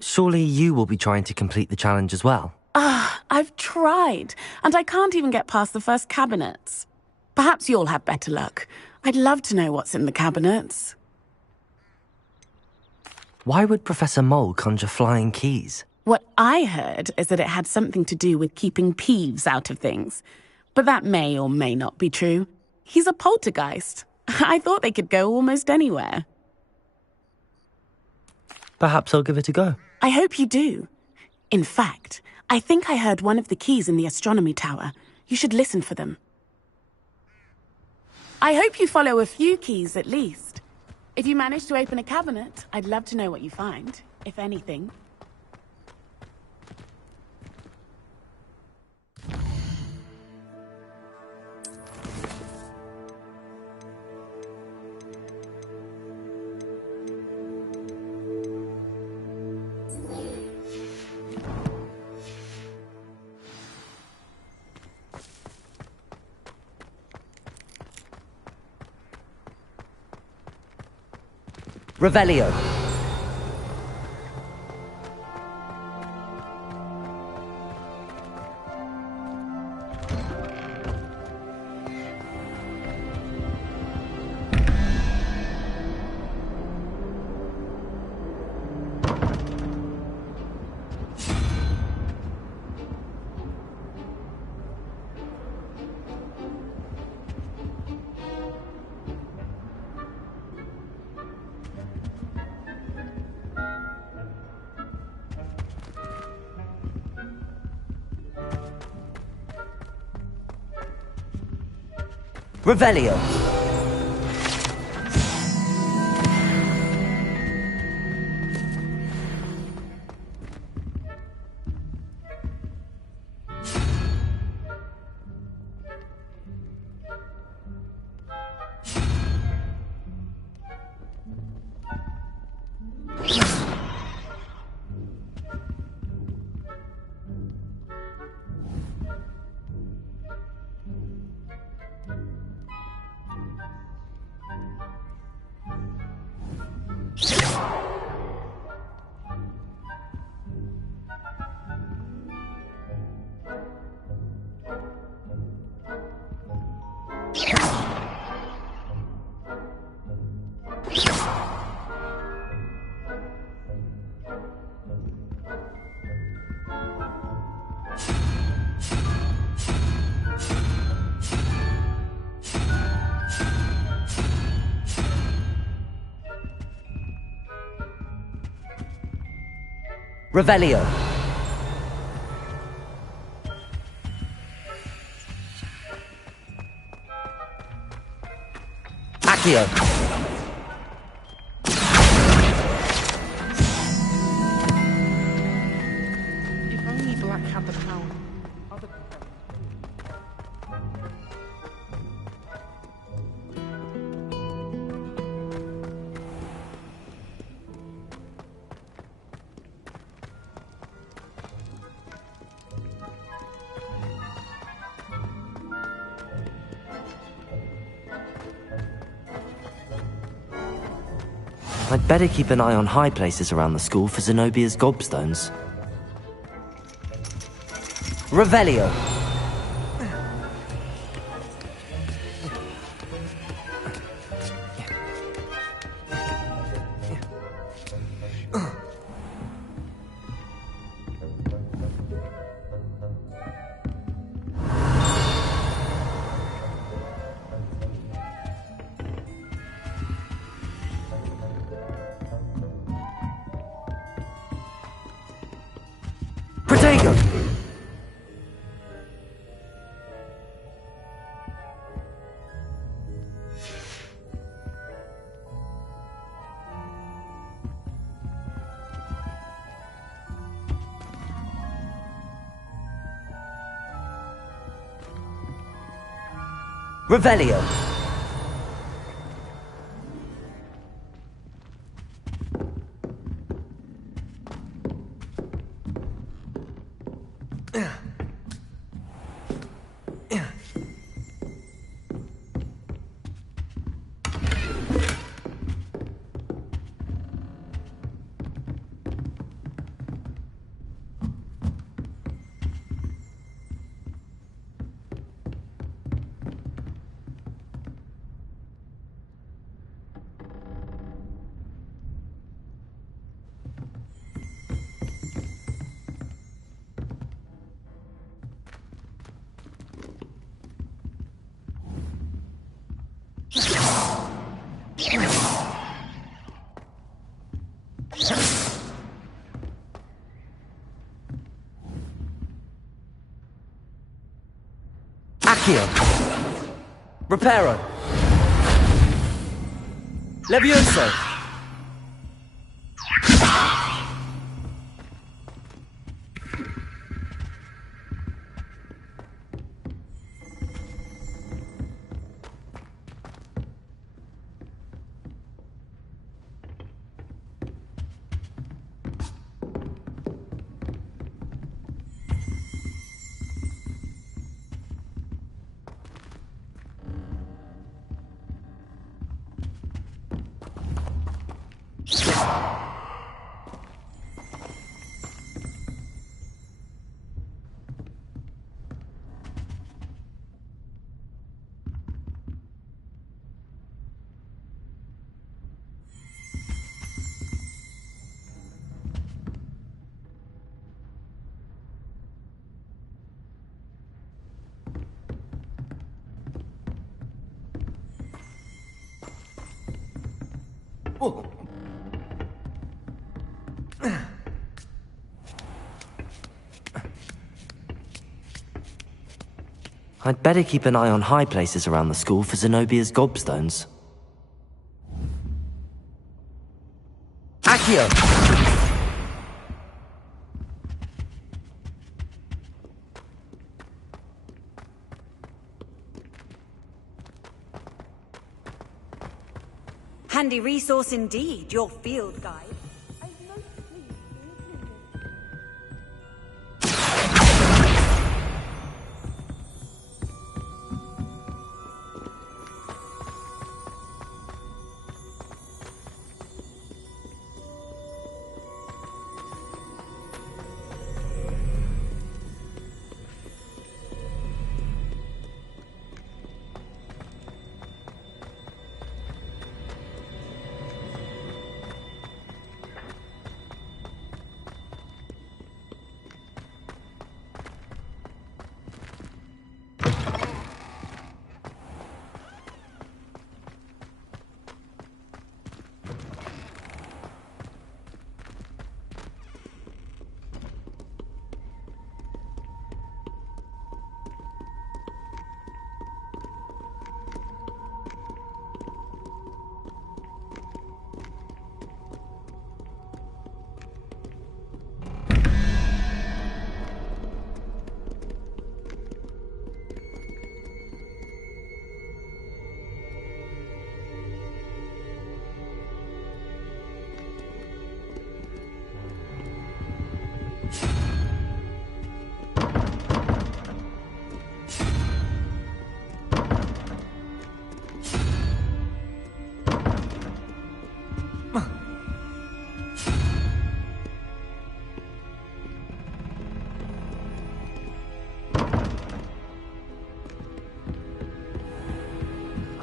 Surely you will be trying to complete the challenge as well. I've tried, and I can't even get past the first cabinets. Perhaps you'll have better luck. I'd love to know what's in the cabinets. Why would Professor Moll conjure flying keys? What I heard is that it had something to do with keeping Peeves out of things. But that may or may not be true. He's a poltergeist. I thought they could go almost anywhere. Perhaps I'll give it a go. I hope you do. In fact, I think I heard one of the keys in the astronomy tower. You should listen for them. I hope you follow a few keys at least. If you manage to open a cabinet, I'd love to know what you find, if anything. Revelio. Revelio. Revelio. Accio. If only Black had the power. I'd better keep an eye on high places around the school for Zenobia's gobstones. Revelio. Protego! Revelio. Accio. Reparo. Levioso. I'd better keep an eye on high places around the school for Zenobia's gobstones. Accio. Handy resource indeed, your field guide.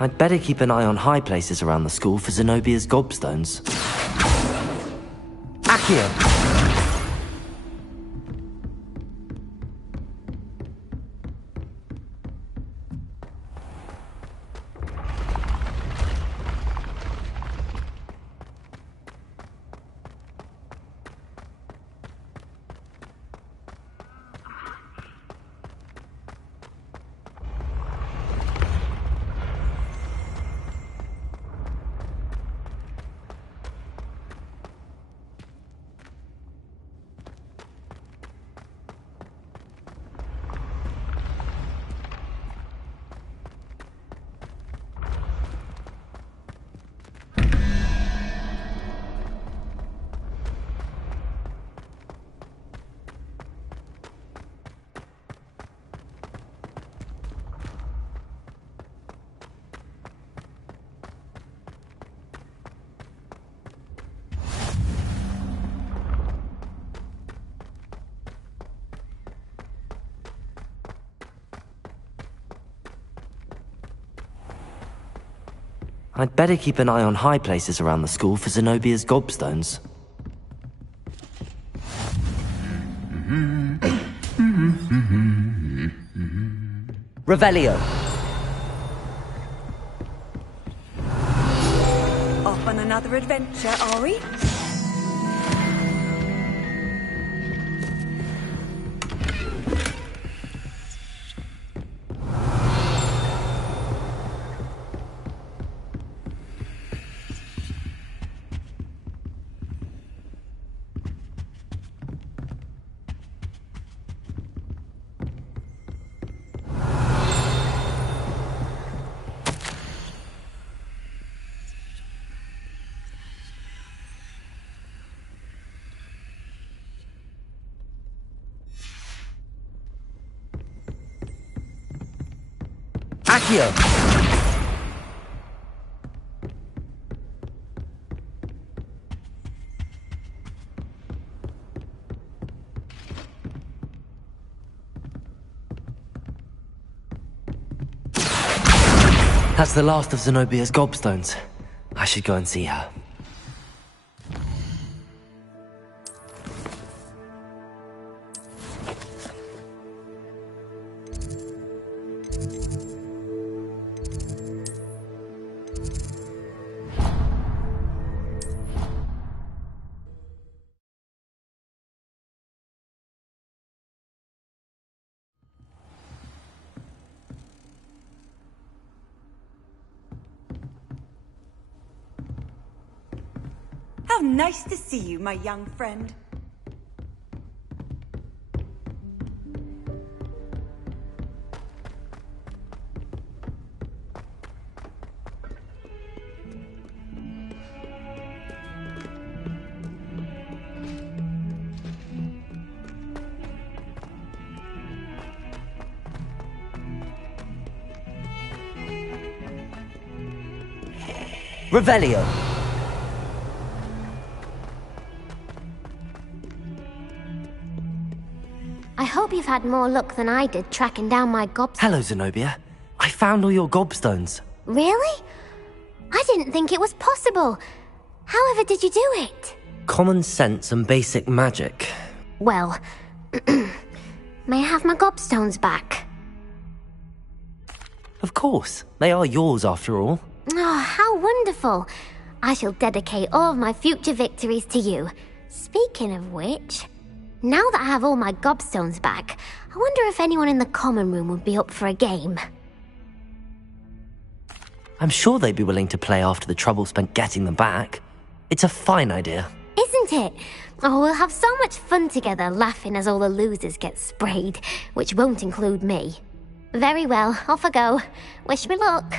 I'd better keep an eye on high places around the school for Zenobia's gobstones. Accio! I'd better keep an eye on high places around the school for Zenobia's gobstones. Revelio. Off on another adventure, are we? Accio! That's the last of Zenobia's gobstones. I should go and see her. How nice to see you, my young friend. Revelio. I hope you've had more luck than I did tracking down my gobstones. Hello, Zenobia. I found all your gobstones. Really? I didn't think it was possible. However did you do it? Common sense and basic magic. Well, may I have my gobstones back? Of course. They are yours after all. Oh, how wonderful. I shall dedicate all of my future victories to you. Speaking of which, now that I have all my gobstones back, I wonder if anyone in the common room would be up for a game. I'm sure they'd be willing to play after the trouble spent getting them back. It's a fine idea. Isn't it? Oh, we'll have so much fun together, laughing as all the losers get sprayed, which won't include me. Very well, off I go. Wish me luck.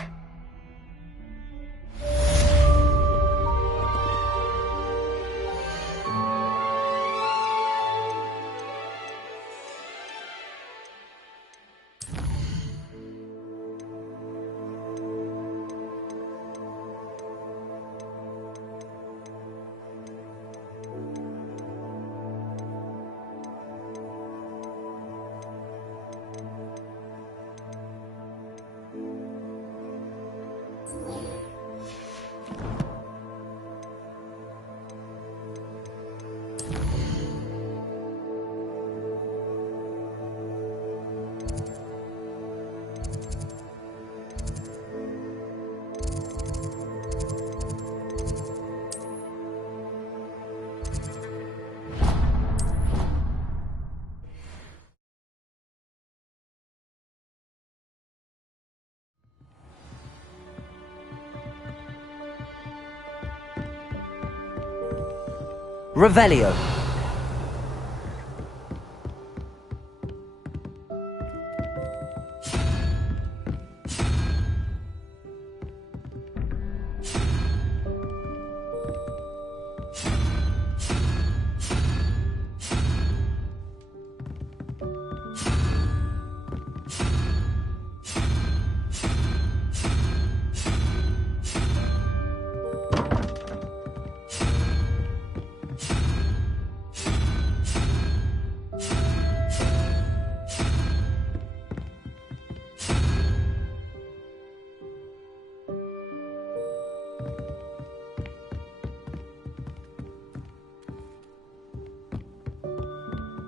Revelio.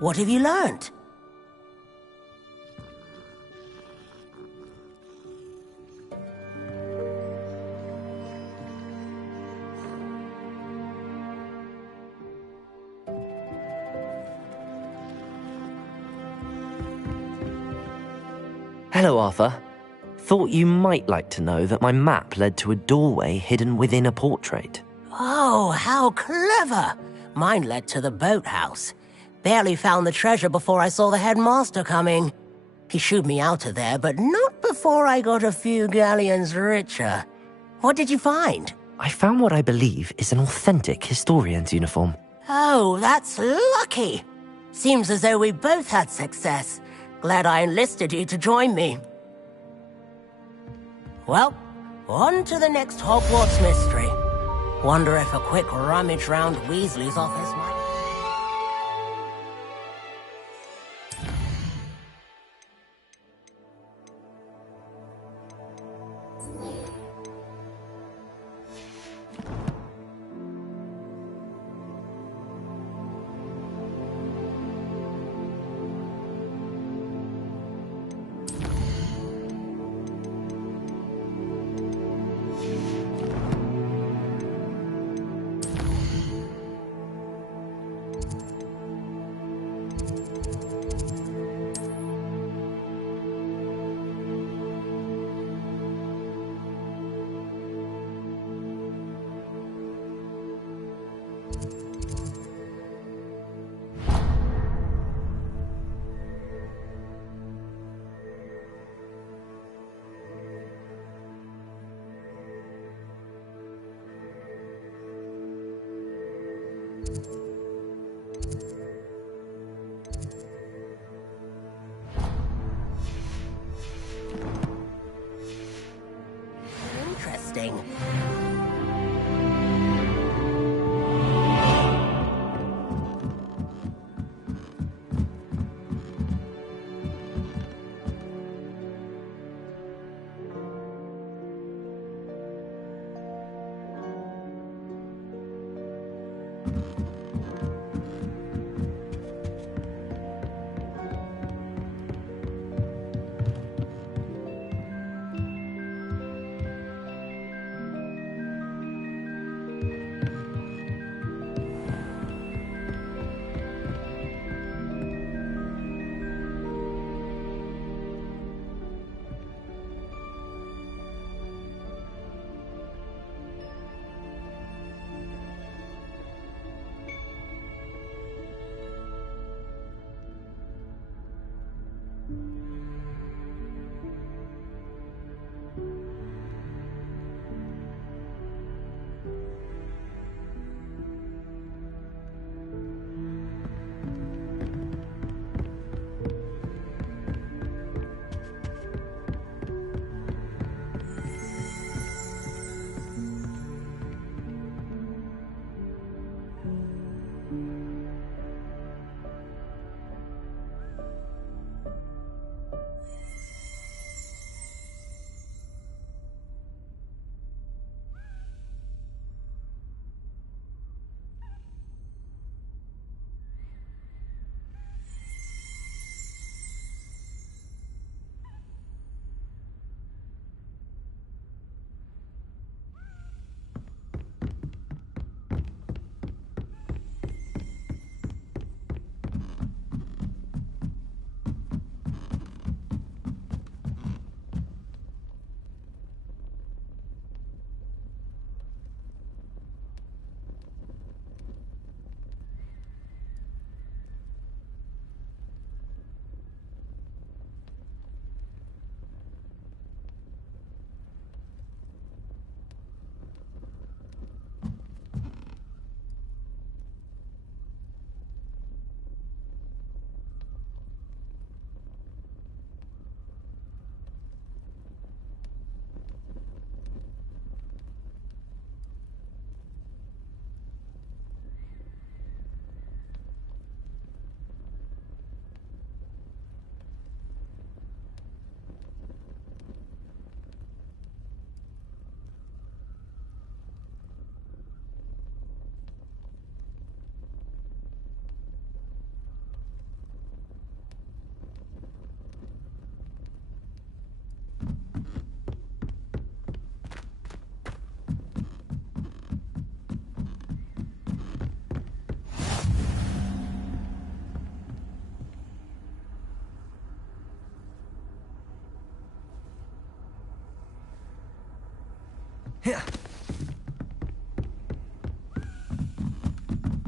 What have you learnt? Hello, Arthur. Thought you might like to know that my map led to a doorway hidden within a portrait. Oh, how clever! Mine led to the boathouse. Barely found the treasure before I saw the headmaster coming. He shooed me out of there, but not before I got a few galleons richer. What did you find? I found what I believe is an authentic historian's uniform. Oh, that's lucky. Seems as though we both had success. Glad I enlisted you to join me. Well, on to the next Hogwarts mystery. Wonder if a quick rummage round Weasley's office might... Interesting.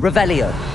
Revelio.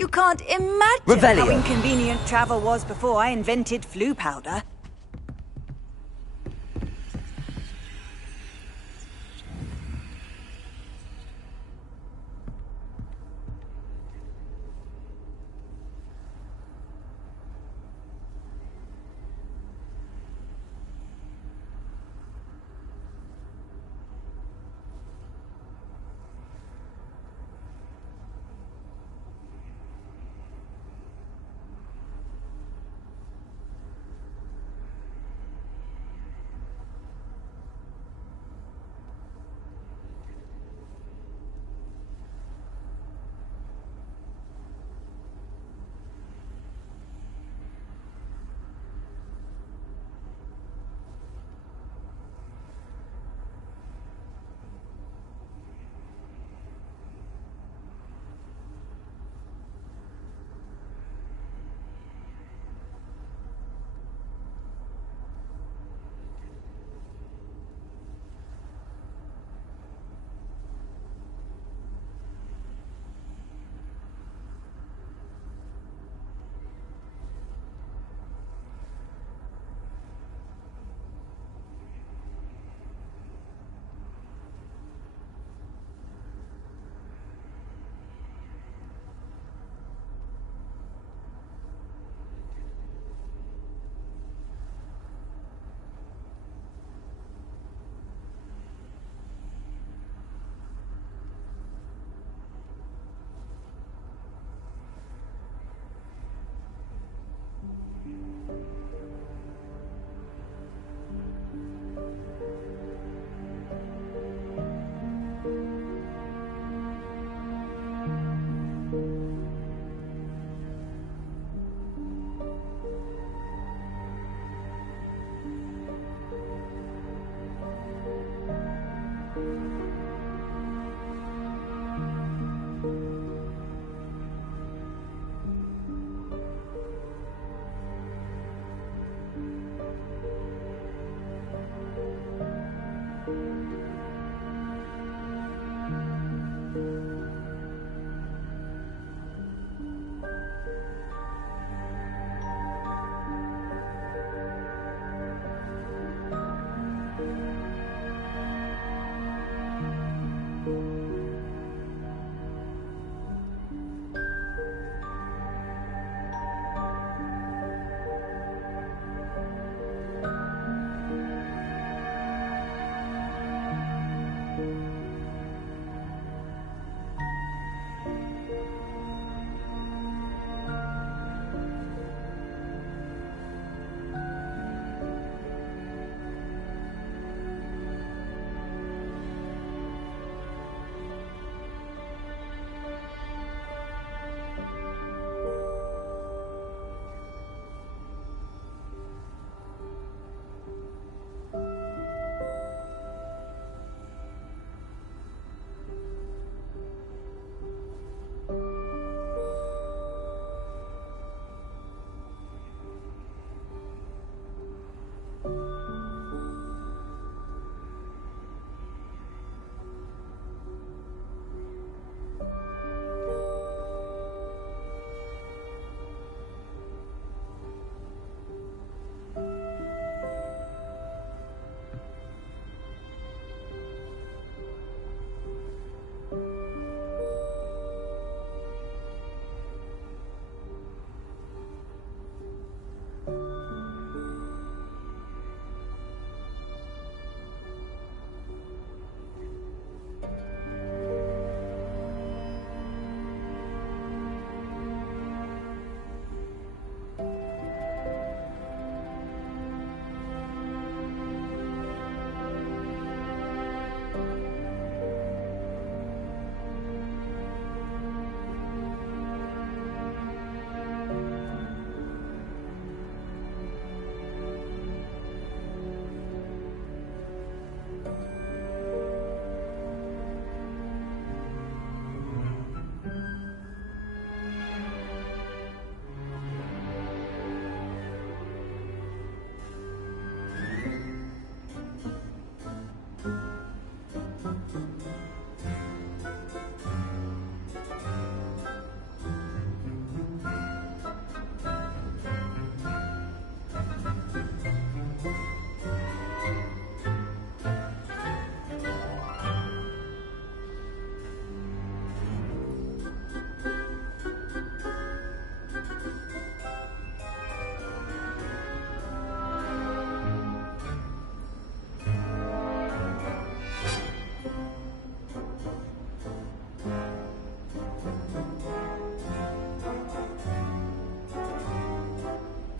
You can't imagine Revelio. how inconvenient travel was before I invented flu powder.